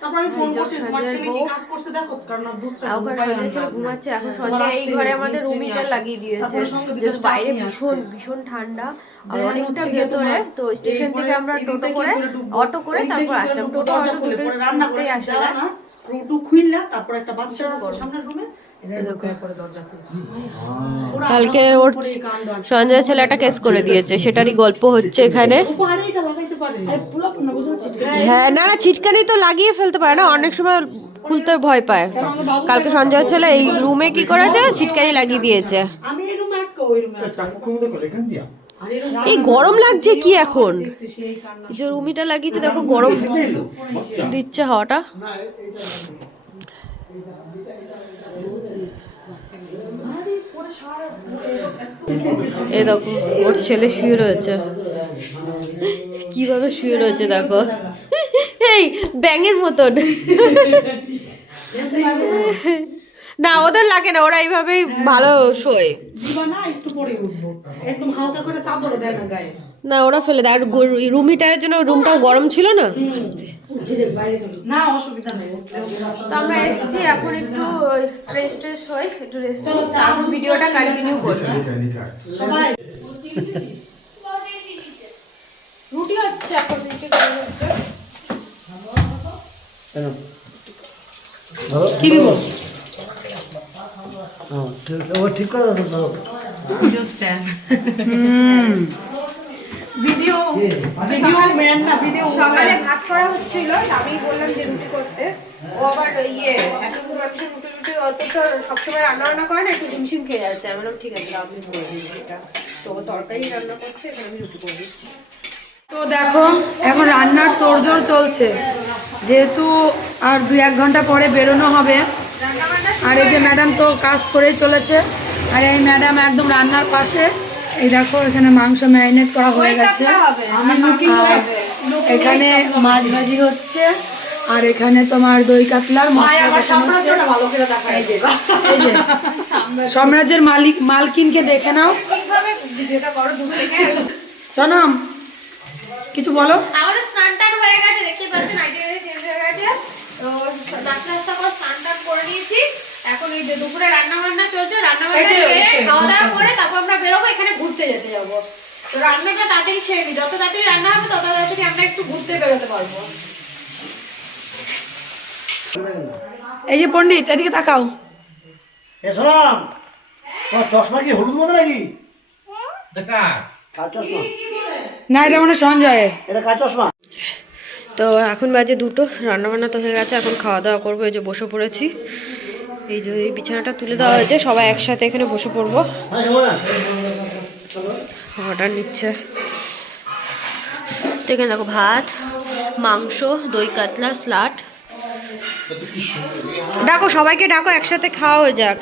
তারপর আমি ফোন করছি তোমার ছেলে কি কাজ করছে দেখো কারণ আর দুসরা আর ওখানে সঞ্জয় ছেলে ঘুমাচ্ছে এখন সঞ্জয় এই ঘরে আমাদের রুম হিটার লাগিয়ে দিয়েছে। যেহেতু বাইরে ভীষণ ভীষণ ঠান্ডা। আর অনেকটা ভেতরে তো স্টেশন থেকে আমরা টোটো করে অটো করে তারপর আসলাম। টোটো অটো দুটোই রান্না করে। আসলাম। স্ক্রু টু খুইলা তারপর একটা বাচ্চা সামনের রুমে কালকে ওর সঞ্জয় ছেলে একটা কেস করে দিয়েছে সেটারই গল্প হচ্ছে এখানে হ্যাঁ না না ছিটকানি তো লাগিয়ে ফেলতে পারে না অনেক সময় খুলতে ভয় পায় কালকে সঞ্জয় ছেলে এই রুমে কি করেছে ছিটকানি লাগিয়ে দিয়েছে এই গরম লাগছে কি এখন যে রুমিটা লাগিয়েছে দেখো গরম দিচ্ছে হাওয়াটা না এইটা এই দেখো, ওর ছেলে শুয়ে রয়েছে। কীভাবে শুয়ে রয়েছে দেখো। এই, ব্যাঙের মতন। না, ওদের লাগে না, ওরা এইভাবেই ভালো শোয়। না, ওরা ফেলে দেয়। আর রুম হিটারের জন্য, রুমটাও গরম ছিল না? না অসুবিধা নেই তো আমরা এসেছি এখন একটু ফ্রেশ ট্রেশ হই একটু রেস্ট ভিডিওটা কন্টিনিউ করছি। সবাই। রুটি হচ্ছে এখন রুটি করে হচ্ছে। কি দিব? ঠিক ও ঠিক করে দাও video stand video video man না ভিডিও সকালে ভাত করা হচ্ছিল আমি বললাম যে রুটি করতে। ও আবার ইয়ে এখন রুটি রুটি অত তো সবসময় রান্না বান্না করে না একটু হিমশিম খেয়ে যাচ্ছে। আমি বললাম ঠিক আছে আমি করে দিচ্ছি এটা তো ও তরকারি রান্না করছে এখানে আমি রুটি করে দিচ্ছি। তো দেখো এখন রান্নার তোড়জোড় চলছে। যেহেতু আর দুই এক ঘণ্টা পরে বেরোনো হবে আর এই যে ম্যাডাম তো কাজ করেই চলেছে আর এই ম্যাডাম একদম রান্নার পাশে। এই দেখো এখানে মাংস ম্যারিনেট করা হয়ে গেছে। আর এখানে মাছ ভাজি হচ্ছে আর এখানে তোমার দই কাতলার সাম্রাজ্যের মালিক মালকিনকে দেখে নাও। সোনাম কিছু বলো? আমাদের স্নান টান হয়ে গেছে দেখতে পাচ্ছেন চেঞ্জ হয়ে গেছে। তো নাস্তা নাস্তা করে স্নান টান করে নিয়েছি। এখন এই যে দুপুরে রান্না বান্না চলছে রান্না বান্না সেরে খাওয়া দাওয়া করে তারপর আমরা বেরোবো এখানে ঘুরতে যেতে যাব। তো রান্নাটা তাড়াতাড়ি ছেড়ে দিই যত তাড়াতাড়ি রান্না হবে তত তাড়াতাড়ি আমরা একটু ঘুরতে বেরোতে পারব। এই যে পণ্ডিত এদিকে তাকাও। এ সোনাম তোমার চশমা কি হলুদ মতো নাকি? কার? চশমা? না এটা মানে সঞ্জয়ের। এটা কার চশমা? তো এখন বাজে দুটো রান্নাবান্না তো হয়ে গেছে এখন খাওয়া দাওয়া করব এই যে বসে পড়েছি। এই যে এই বিছানাটা তুলে দেওয়া হয়েছে সবাই একসাথে এখানে বসে পড়ব। অর্ডার নিচ্ছে। তো এখানে দেখো ভাত মাংস দই কাতলা স্লাট। ডাকো সবাইকে ডাকো একসাথে খাওয়া হয়ে যাক।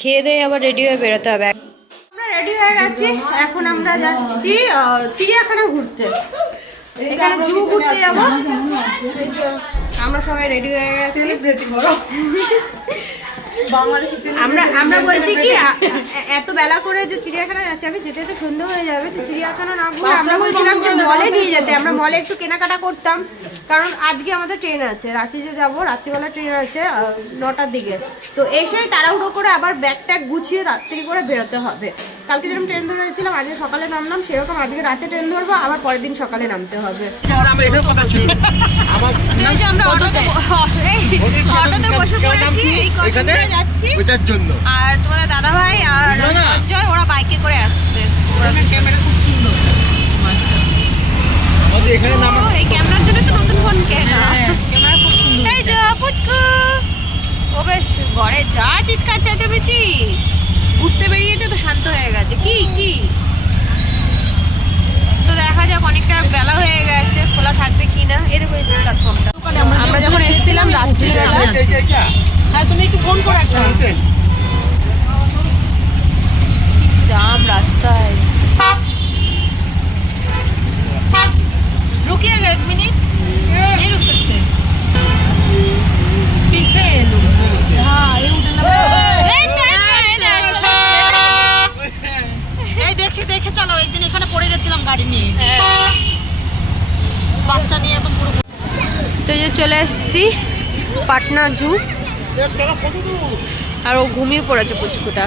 খেয়ে দিয়ে আবার রেডি হয়ে বেরোতে হবে। আমরা রেডি হয়ে গেছি এখন আমরা যাচ্ছি চিড়িয়াখানা ঘুরতে। এখানে জু ঘুরতে যাব। আমরা সবাই রেডি হয়ে গেছি। আমরা আমরা বলছি কি এত বেলা করে যে চিড়িয়াখানা যাচ্ছে আমি যেতে যেতে সন্ধ্যে হয়ে যাবে তো চিড়িয়াখানা না ঘুরে আমরা বলছিলাম যে মলে নিয়ে যেতে আমরা মলে একটু কেনাকাটা করতাম কারণ আজকে আমাদের ট্রেন আছে রাঁচি যে যাব রাত্রিবেলা ট্রেন আছে নটার দিকে। তো এসে তাড়াহুড়ো করে আবার ব্যাগ ট্যাগ গুছিয়ে রাত্রি করে বেরোতে হবে। কালকে যেরকম ট্রেন ধরে ধরেছিলাম আজকে সকালে নামলাম সেরকম আজকে রাতে ট্রেন ধরবো আবার পরের দিন সকালে নামতে হবে। এই যে আমরা অটোতে অটোতে বসে পড়েছি এই কদিন যাচ্ছি। ওইটার জন্য। আর তোমাদের দাদা ভাই আর সঞ্জয় ওরা বাইকে করে আসছে। এই ক্যামেরার জন্য তো নতুন ফোন কেনা। এই যে পুচকু। ও বেশ ঘরে যা চিৎকার চেঁচামেচি। ঘুরতে বেরিয়েছে তো শান্ত হয়ে গেছে। কি কি? তো দেখা যাক অনেকটা বেলা হয়ে গেছে খোলা থাকবে কিনা এরকম প্ল্যাটফর্মটা আমরা যখন এসেছিলাম রাত্রিবেলা। হ্যাঁ তুমি একটু ফোন করে একটা। পাটনা জু। আর ও ঘুমিয়ে পড়েছে পুচকুটা।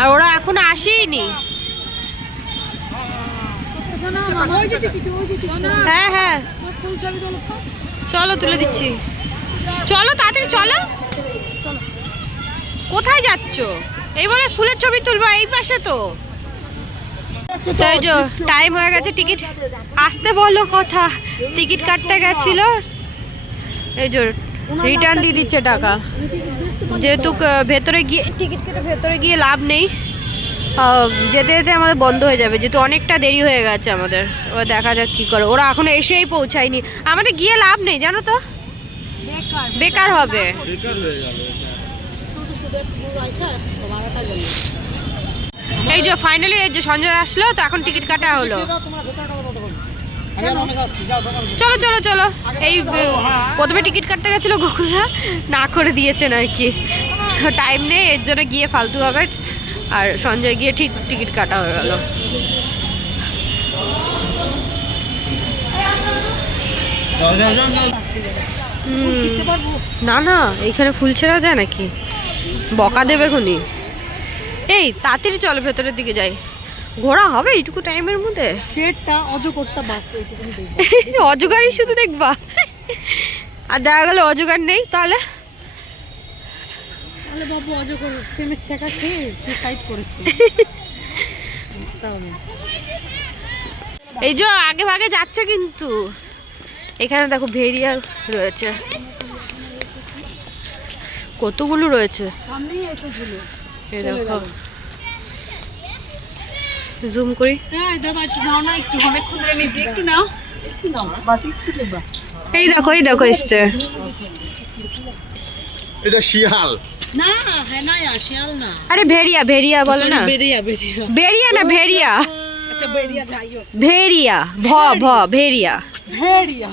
আর ওরা এখনও আসেইনি। হ্যাঁ হ্যাঁ। চলো তুলে দিচ্ছি। চলো তাড়াতাড়ি, চলো। কোথায় যাচ্ছ? এই বলে ফুলের ছবি তুলবো, এই পাশে তো। তাই টাইম হয়ে গেছে, টিকিট। আসতে বলো কথা। টিকিট কাটতে গেছিল। এই যে রিটার্ন দিয়ে দিচ্ছে টাকা। যেহেতু ভেতরে গিয়ে টিকিট কেটে ভেতরে গিয়ে লাভ নেই যেতে যেতে আমাদের বন্ধ হয়ে যাবে যেহেতু অনেকটা দেরি হয়ে গেছে আমাদের। এবার দেখা যাক কী করে। ওরা এখনও এসেই পৌঁছায়নি। আমাদের গিয়ে লাভ নেই জানো তো? বেকার। হবে। এই যে ফাইনালি এই যে সঞ্জয় আসলো তো এখন টিকিট কাটা হলো। চলো চলো চলো। এই প্রথমে টিকিট কাটতে গেছিল গোকুলদা। না করে দিয়েছেন আর কি। টাইম নেই এর জন্য গিয়ে ফালতু হবে। আর সঞ্জয় গিয়ে ঠিক টিকিট কাটা হয়ে গেল। না না এখানে ফুল ছেঁড়া যায় নাকি? বকা দেবে খুনি। এই তাড়াতাড়ি চলো ভেতরের দিকে যাই। ঘোরা হবে এইটুকু টাইমের মধ্যে? শেডটা অজগরটা বাস অজগারই শুধু দেখবা। আর দেখা গেল অজগার নেই তাহলে? তাহলে বাবু অজগর প্রেমের ছেঁকা খেয়ে সুসাইড করেছে। এই যে আগে ভাগে যাচ্ছে কিন্তু। এখানে দেখো ভেরিয়ার রয়েছে। কতগুলো রয়েছে? সামনেই এসেছিল। এই দেখো জুম করি হ্যাঁ দাদা একটু নাও না একটু অনেকক্ষণ ধরে নিয়েছি একটু নাও একটু নাও বাস একটু দেবা। এই দেখো এই দেখো এসছে। এটা শিয়াল। না হ্যাঁ না শিয়াল না। আরে ভেরিয়া ভেরিয়া বলে না। বেরিয়া না ভেরিয়া আচ্ছা ভেরিয়া ভ ভ ভেরিয়া ভেরিয়া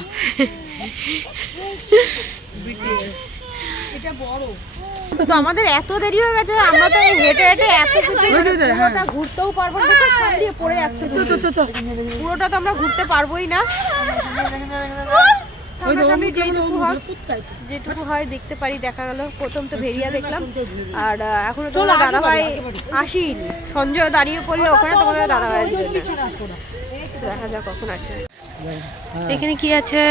তো আমাদের এত দেরি হয়ে গেছে আমরা তো হেঁটে হেঁটে এত কিছু ঘুরতেও পারব না দিয়ে পড়ে যাচ্ছে পুরোটা তো আমরা ঘুরতে পারবোই না হয় যেটুকু হয় দেখতে পারি দেখা গেল প্রথম তো ভেরিয়া দেখলাম আর এখনও তোমাদের দাদা ভাই আসিনি সঞ্জয় দাঁড়িয়ে পড়লে ওখানে তোমাদের দাদা ভাইয়ের জন্য দেখা যাক কখন আসে এখানে কি আছে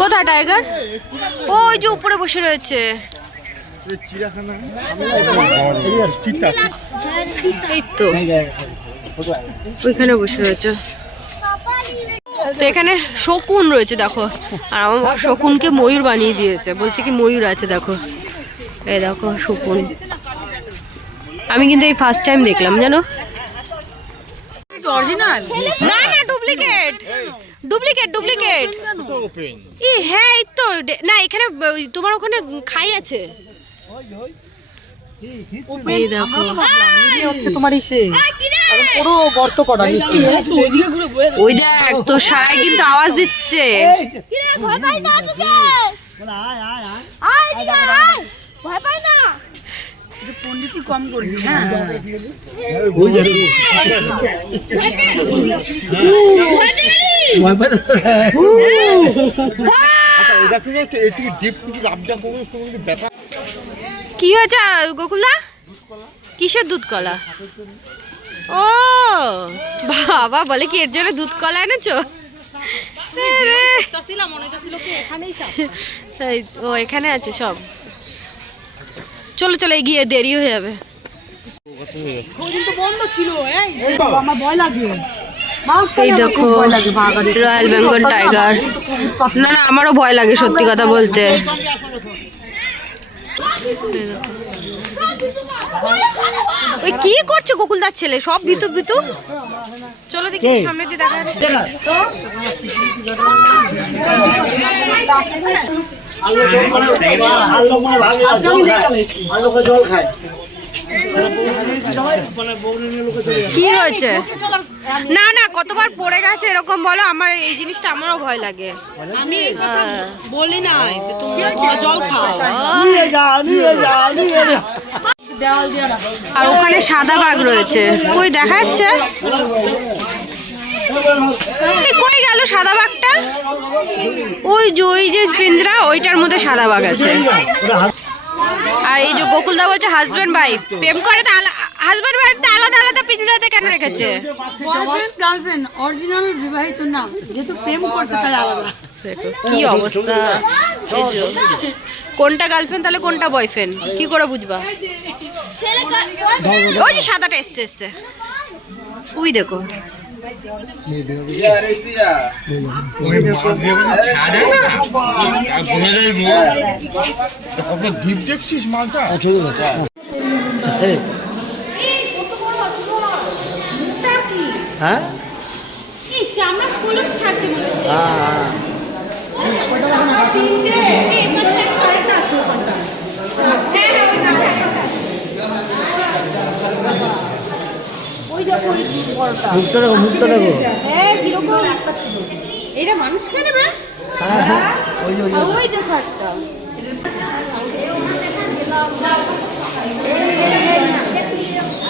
কোথায় টাইগার? ও ওই যে উপরে বসে রয়েছে। তো ওইখানে বসে রয়েছে। তো এখানে শকুন রয়েছে দেখো। আর আমার শকুনকে ময়ূর বানিয়ে দিয়েছে। বলছে কি ময়ূর আছে দেখো। এই দেখো শকুন। আমি কিন্তু এই ফার্স্ট টাইম দেখলাম জানো? অরিজিনাল না না ডুপ্লিকেট ডুপ্লিকেট ডুপ্লিকেট ই হ্যাঁ এই তো না এখানে ওই তোমার ওখানে খাই আছে এই দেখো নিচে হচ্ছে তোমার ইসে পুরো গর্ত করা নিচে ওই দেখ তো সারাই কিন্তু আওয়াজ দিচ্ছে কম করি হ্যাঁ কি হয়েছে গোকুলা কিসের দুধ কলা? ও বাবা বলে কি এর জন্য দুধ কলা এনেছো। ও এখানে আছে সব। চলো চলো এগিয়ে দেরি হয়ে যাবে। বন্ধ ছিল আমার ভয় লাগে। এই দেখো রয়্যাল বেঙ্গল টাইগার না না আমারও ভয় লাগে সত্যি কথা বলতে। ওই কি করছ গোকুলদার ছেলে? সব ভিতু ভিতু। চলো দেখি সামনে দিয়ে দেখা কি। হয়েছে? না না কতবার পড়ে গেছে এরকম বলো আমার এই জিনিসটা আমারও ভয় লাগে। আমি এই কথা বলি নাই যে তুমি জল খাও। নিয়ে নিয়ে নিয়ে আর ওখানে সাদা বাঘ রয়েছে। কই দেখা যাচ্ছে কই গেল সাদা বাঘটা? ওই যে ওই যে পিঞ্জরা ওইটার মধ্যে সাদা বাঘ আছে। আর এই যে গোকুলদা বলছে হাজব্যান্ড ওয়াইফ প্রেম করে তো হাজব্যান্ড ওয়াইফ আলাদা আলাদা পিঞ্জরাতে কেন রেখেছে? বয়ফ্রেন্ড গার্লফ্রেন্ড অরিজিনাল বিবাহিত না যেহেতু প্রেম করছে তাই আলাদা। কি অবস্থা? কোনটা গার্লফ্রেন্ড তাহলে কোনটা বয়ফ্রেন্ড কি করে বুঝবা? ওই যে সাদাটা এসছে এসছে। ওই দেখো। ওই মাছ দিয়ে কোনো ছাড়া যায় না আর বোঝা যায় মুখ কত ডিপ দেখছিস মালটা এই। হ্যাঁ চামড়া ফুলও ছাড়ছে মনে হচ্ছে হ্যাঁ হ্যাঁ ওই দেখো ওই বড়টা। মুখটা দেখো মুখটা দেখো। হ্যাঁ এটা মানুষ হ্যাঁ হ্যাঁ। ওই ওই দেখো একটা।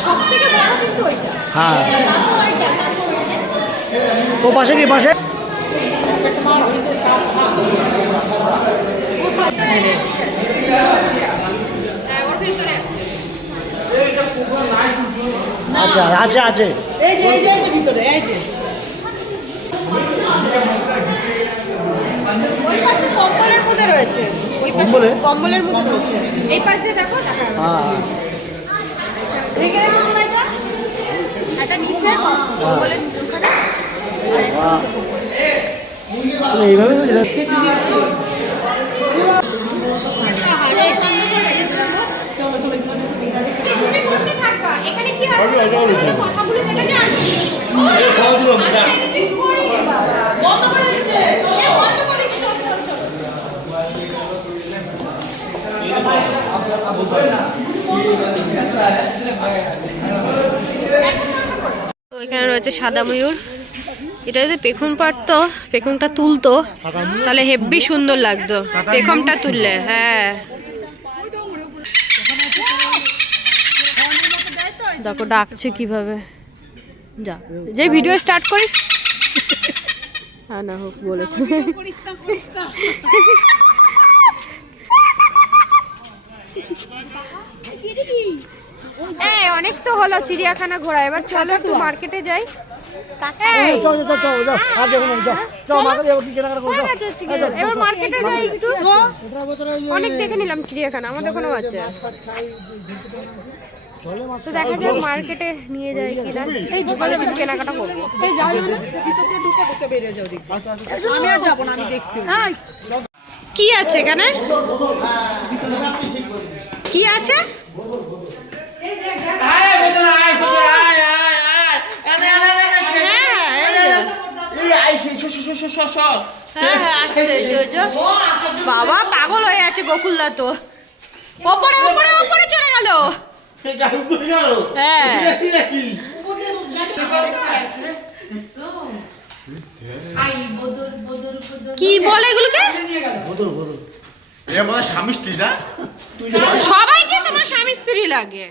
সব থেকে বড় কিন্তু ওইটা। হ্যাঁ। ও পাশে কি পাশে? আচ্ছা আছে আছে। এই যে এই যে ভিতরে এই যে। ওই পাশে কম্বলের মধ্যে রয়েছে। ওই পাশে কম্বলের মধ্যে রয়েছে। এই পাশে দেখো হ্যাঁ নিচে কম্বলের ওখানে আর একটা মানে এইভাবে এখানে রয়েছে সাদা ময়ূর এটা যদি পেখম পারতো, পেখমটা তুলতো, তাহলে হেব্বি সুন্দর লাগতো। পেখমটা তুললে হ্যাঁ। দেখো, ডাকছে কীভাবে। যা। যে ভিডিও স্টার্ট করিস হ্যাঁ না, হোক, বলেছে। অনেক তো হলো, চিড়িয়াখানা ঘোরা। এবার চলো একটু মার্কেটে যাই। অনেক দেখে নিলাম চিড়িয়াখানা আমাদের কোনো আছে তো দেখা যাক মার্কেটে নিয়ে যাই কিনা। এই কিছু কেনাকাটা করব এই যাই না ভিতর দিয়ে ঢুকো ঢুকে বেরিয়ে যাও দেখি আমি আর যাব না আমি দেখছি কি আছে এখানে? কি আছে হ্যাঁ, এই যে। হ্যাঁ, হ্যাঁ, আসছে। বাবা পাগল হয়ে আছে গোকুলদা তো। ওপরে ওপরে ওপরে চলে গেল। হ্যাঁ। কি বলে এগুলোকে? স্বামী স্ত্রী না? সবাইকে তোমার স্বামী স্ত্রী লাগে।